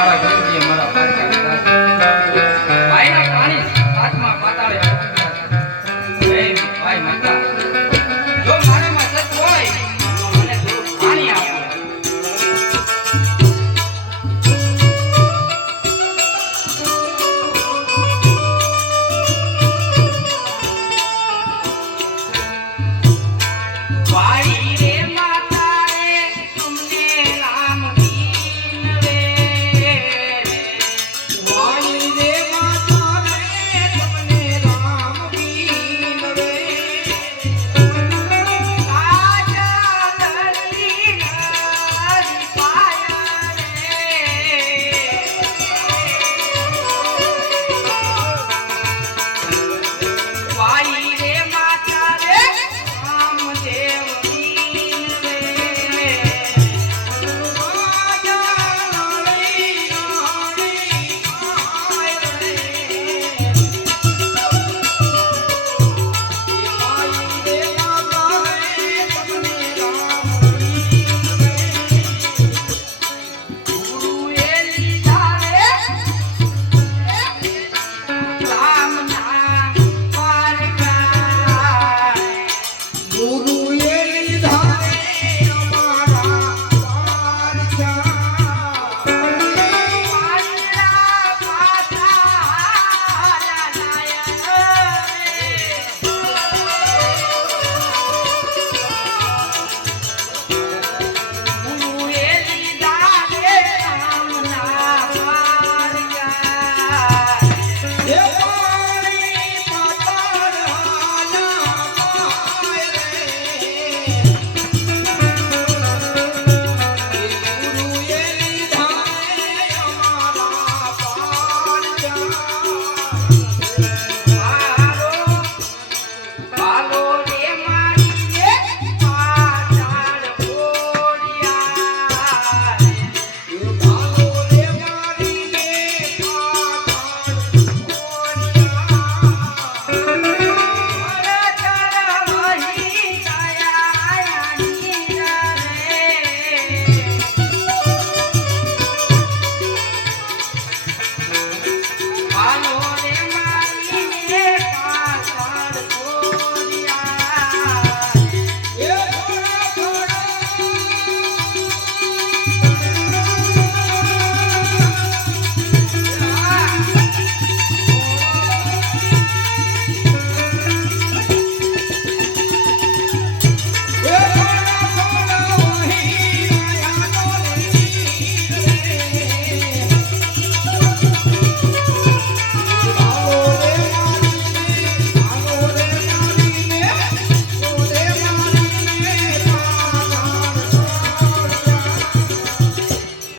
হারাই করে